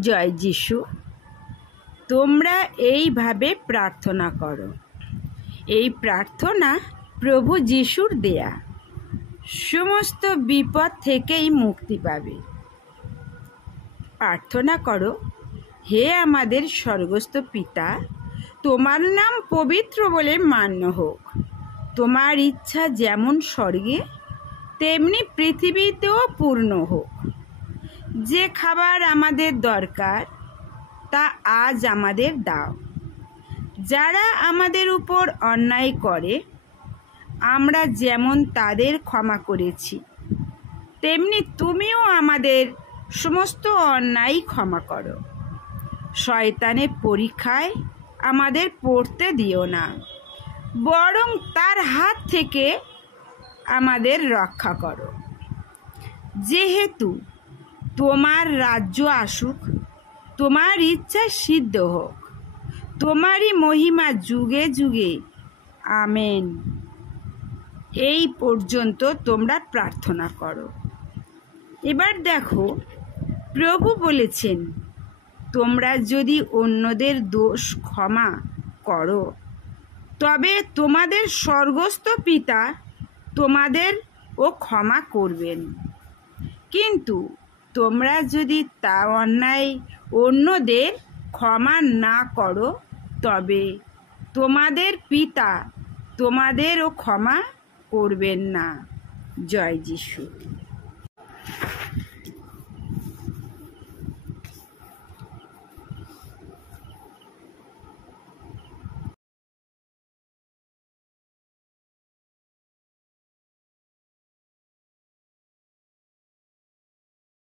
জয় যিশু। তোমরা এইভাবে প্রার্থনা করো। এই প্রার্থনা প্রভু যিশুর দেয়া, সমস্ত বিপদ থেকেই মুক্তি পাবে। প্রার্থনা করো, হে আমাদের স্বর্গস্থ পিতা, তোমার নাম পবিত্র বলে মান্য হোক। তোমার ইচ্ছা যেমন স্বর্গে তেমনি পৃথিবীতেও পূর্ণ হোক। যে খাবার আমাদের দরকার তা আজ আমাদের দাও। যারা আমাদের উপর অন্যায় করে আমরা যেমন তাদের ক্ষমা করেছি, তেমনি তুমিও আমাদের সমস্ত অন্যায় ক্ষমা করো। শয়তানের পরীক্ষায় আমাদের পড়তে দিও না, বরং তার হাত থেকে আমাদের রক্ষা করো। যেহেতু তোমার রাজ্য আসুক, তোমার ইচ্ছা সিদ্ধ হোক, তোমারই মহিমা যুগে যুগে। আমেন। এই পর্যন্ত তোমরা প্রার্থনা করো। এবার দেখো, প্রভু বলেছেন, তোমরা যদি অন্যদের দোষ ক্ষমা করো তবে তোমাদের স্বর্গস্থ পিতা তোমাদেরও ক্ষমা করবেন। কিন্তু তোমরা যদি তা অন্যায় অন্যদের ক্ষমা না করো তবে তোমাদের পিতা তোমাদেরও ক্ষমা করবেন না। জয় যিশু।